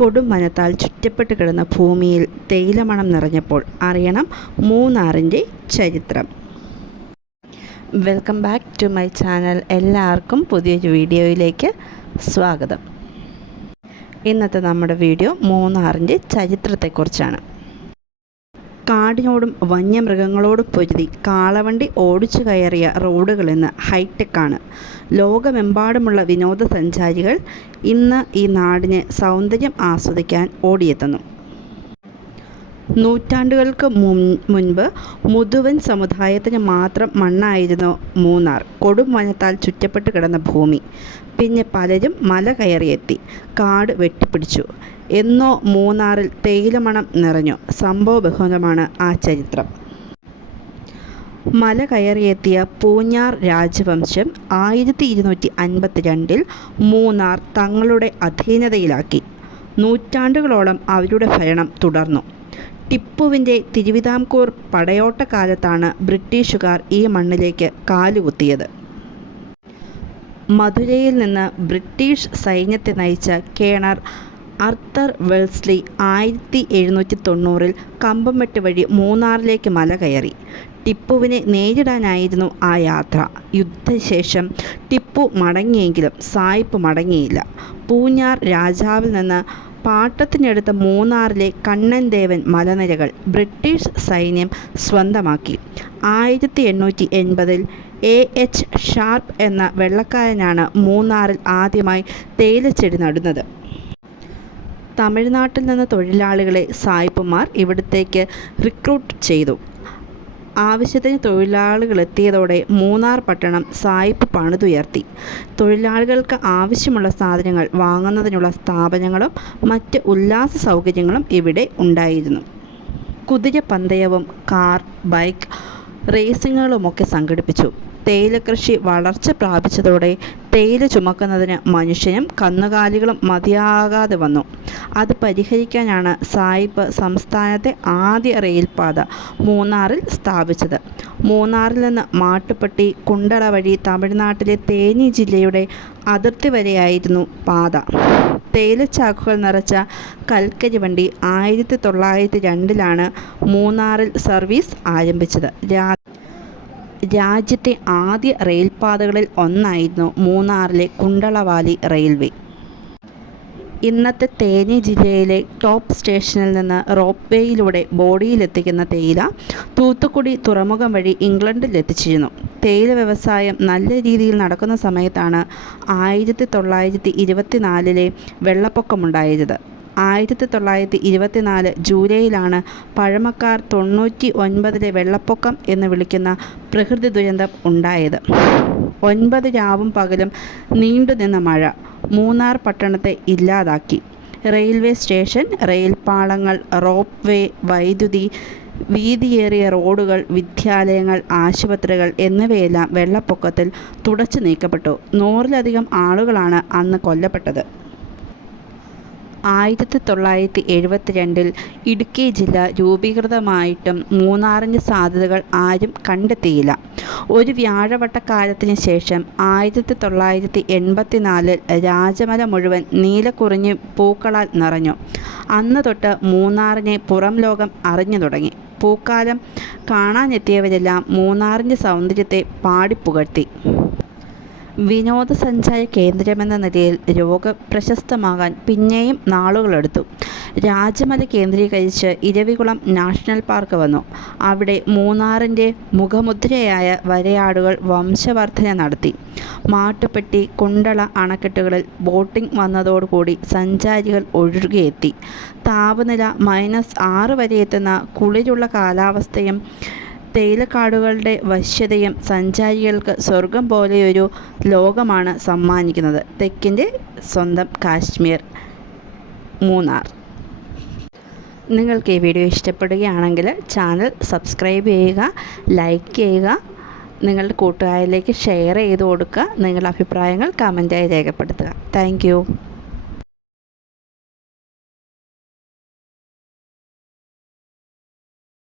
കൊടുമനത്താൽ ചുറ്റപ്പെട്ട് കിടന്ന ഭൂമിയിൽ തേയിലമണം നിറഞ്ഞപ്പോൾ അറിയണം മൂന്നാറിൻ്റെ ചരിത്രം. Welcome back to my channel. എല്ലാവർക്കും പുതിയൊരു വീഡിയോയിലേക്ക് സ്വാഗതം. ഇന്നത്തെ നമ്മുടെ വീഡിയോ മൂന്നാറിൻ്റെ ചരിത്രത്തെക്കുറിച്ചാണ്. കാടിനോടും വന്യമൃഗങ്ങളോടും പൊരുതി കാളവണ്ടി ഓടിച്ചു കയറിയ റോഡുകൾ ഇന്ന് ഹൈടെക്കാണ്. ലോകമെമ്പാടുമുള്ള വിനോദസഞ്ചാരികൾ ഇന്ന് ഈ നാടിന് സൗന്ദര്യം ആസ്വദിക്കാൻ ഓടിയെത്തുന്നു. നൂറ്റാണ്ടുകൾക്ക് മുൻപ് മുതുവൻ സമുദായത്തിന് മാത്രം മണ്ണായിരുന്നു മൂന്നാർ. കൊടും വനത്താൽ ചുറ്റപ്പെട്ട് കിടന്ന ഭൂമി. പിന്നെ പലരും മല കയറിയെത്തി, കാട് വെട്ടിപ്പിടിച്ചു. എന്നോ മൂന്നാറിൽ തേയിലമണം നിറഞ്ഞു. സംഭവബഹുലമാണ് ആ ചരിത്രം. മല കയറിയെത്തിയ പൂഞ്ഞാർ രാജവംശം 1252 മൂന്നാർ തങ്ങളുടെ അധീനതയിലാക്കി. നൂറ്റാണ്ടുകളോളം അവരുടെ ഭരണം തുടർന്നു. ടിപ്പുവിൻ്റെ തിരുവിതാംകൂർ പടയോട്ടക്കാലത്താണ് ബ്രിട്ടീഷുകാർ ഈ മണ്ണിലേക്ക് കാലുകുത്തിയത്. മധുരയിൽ നിന്ന് ബ്രിട്ടീഷ് സൈന്യത്തെ നയിച്ച കേണൽ ആർതർ വെൽസ്ലി 1790 കമ്പംമെട്ട് വഴി മൂന്നാറിലേക്ക് മല കയറി. ടിപ്പുവിനെ നേരിടാനായിരുന്നു ആ യാത്ര. യുദ്ധശേഷം ടിപ്പു മടങ്ങിയെങ്കിലും സായിപ്പ് മടങ്ങിയില്ല. പൂഞ്ഞാർ രാജാവിൽ നിന്ന് പാട്ടത്തിനെടുത്ത മൂന്നാറിലെ കണ്ണൻദേവൻ മലനിരകൾ ബ്രിട്ടീഷ് സൈന്യം സ്വന്തമാക്കി. 1880 A.H. ഷാർപ്പ് എന്ന വെള്ളക്കാരനാണ് മൂന്നാറിൽ ആദ്യമായി തേയിലച്ചെടി നടുന്നത്. തമിഴ്നാട്ടിൽ നിന്ന് തൊഴിലാളികളെ സായിപ്പുമാർ ഇവിടത്തേക്ക് റിക്രൂട്ട് ചെയ്തു. ആവശ്യത്തിന് തൊഴിലാളികളെത്തിയതോടെ മൂന്നാർ പട്ടണം സായിപ്പ് പണിതുയർത്തി. തൊഴിലാളികൾക്ക് ആവശ്യമുള്ള സാധനങ്ങൾ വാങ്ങുന്നതിനുള്ള സ്ഥാപനങ്ങളും മറ്റ് ഉല്ലാസ സൗകര്യങ്ങളും ഇവിടെ ഉണ്ടായിരുന്നു. കുതിരപ്പന്തയവും കാർ, ബൈക്ക് റേസിങ്ങുകളുമൊക്കെ സംഘടിപ്പിച്ചു. തേയിലക്കൃഷി വളർച്ച പ്രാപിച്ചതോടെ തേയില ചുമക്കുന്നതിന് മനുഷ്യനും കന്നുകാലികളും മതിയാകാതെ വന്നു. അത് പരിഹരിക്കാനാണ് സായിപ്പ് സംസ്ഥാനത്തെ ആദ്യ റെയിൽപാത മൂന്നാറിൽ സ്ഥാപിച്ചത്. മൂന്നാറിൽ നിന്ന് മാട്ടുപ്പെട്ടി, കുണ്ടള വഴി തമിഴ്നാട്ടിലെ തേനി ജില്ലയുടെ അതിർത്തി വരെയായിരുന്നു പാത. തേയിലച്ചാക്കുകൾ നിറച്ച കൽക്കരി വണ്ടി 1902 മൂന്നാറിൽ സർവീസ് ആരംഭിച്ചത്. രാജ്യത്തെ ആദ്യ റെയിൽപാതകളിൽ ഒന്നായിരുന്നു മൂന്നാറിലെ കുണ്ടളവാലി റെയിൽവേ. ഇന്നത്തെ തേനി ജില്ലയിലെ ടോപ്പ് സ്റ്റേഷനിൽ നിന്ന് റോപ്പ് വേയിലൂടെ ബോഡിയിലെത്തിക്കുന്ന തേയില തൂത്തുക്കുടി തുറമുഖം വഴി ഇംഗ്ലണ്ടിലെത്തിച്ചിരുന്നു. തേയില വ്യവസായം നല്ല രീതിയിൽ നടക്കുന്ന സമയത്താണ് 1924 വെള്ളപ്പൊക്കമുണ്ടായത്. 1924 ജൂലൈയിലാണ് പഴമക്കാർ 99 വെള്ളപ്പൊക്കം എന്ന് വിളിക്കുന്ന പ്രകൃതി ദുരന്തം ഉണ്ടായത്. 9 രാവും പകലും നീണ്ടുനിന്ന മഴ മൂന്നാർ പട്ടണത്തെ ഇല്ലാതാക്കി. റെയിൽവേ സ്റ്റേഷൻ, റെയിൽപാളങ്ങൾ, റോപ്പ് വേ, വൈദ്യുതി, വീതിയേറിയ റോഡുകൾ, വിദ്യാലയങ്ങൾ, ആശുപത്രികൾ എന്നിവയെല്ലാം വെള്ളപ്പൊക്കത്തിൽ തുടച്ചു നീക്കപ്പെട്ടു. 100-ലധികം ആളുകളാണ് അന്ന് കൊല്ലപ്പെട്ടത്. 1972 ഇടുക്കി ജില്ല രൂപീകൃതമായിട്ടും മൂന്നാറിൻ്റെ സാധ്യതകൾ ആരും കണ്ടെത്തിയില്ല. ഒരു വ്യാഴവട്ടക്കാലത്തിന് ശേഷം 1984 രാജമല മുഴുവൻ നീലക്കുറിഞ്ഞ് പൂക്കളാൽ നിറഞ്ഞു. അന്ന് തൊട്ട് മൂന്നാറിനെ പുറം ലോകം അറിഞ്ഞു തുടങ്ങി. പൂക്കാലം കാണാനെത്തിയവരെല്ലാം മൂന്നാറിൻ്റെ സൗന്ദര്യത്തെ പാടിപ്പുകഴ്ത്തി. വിനോദസഞ്ചാര കേന്ദ്രമെന്ന നിലയിൽ ലോകപ്രശസ്തമാകാൻ പിന്നെയും നാളുകളെടുത്തു. രാജമല കേന്ദ്രീകരിച്ച് ഇരവികുളം നാഷണൽ പാർക്ക് വന്നു. അവിടെ മൂന്നാറിൻ്റെ മുഖമുദ്രയായ വരയാടുകൾ വംശവർധന നടത്തി. മാട്ടുപ്പെട്ടി, കുണ്ടള അണക്കെട്ടുകളിൽ ബോട്ടിംഗ് വന്നതോടുകൂടി സഞ്ചാരികൾ ഒഴുകിയെത്തി. താപനില -6 വരെ എത്തുന്ന കുളിരുള്ള കാലാവസ്ഥയും തേയിലക്കാടുകളുടെ വശ്യതയും സഞ്ചാരികൾക്ക് സ്വർഗം പോലെയൊരു ലോകമാണ് സമ്മാനിക്കുന്നത്. തെക്കിൻ്റെ സ്വന്തം കാശ്മീർ, മൂന്നാർ. നിങ്ങൾക്ക് ഈ വീഡിയോ ഇഷ്ടപ്പെടുകയാണെങ്കിൽ ചാനൽ സബ്സ്ക്രൈബ് ചെയ്യുക, ലൈക്ക് ചെയ്യുക, നിങ്ങളുടെ കൂട്ടുകാരിലേക്ക് ഷെയർ ചെയ്ത് കൊടുക്കുക. നിങ്ങളുടെ അഭിപ്രായങ്ങൾ കമൻറ്റായി രേഖപ്പെടുത്തുക. താങ്ക്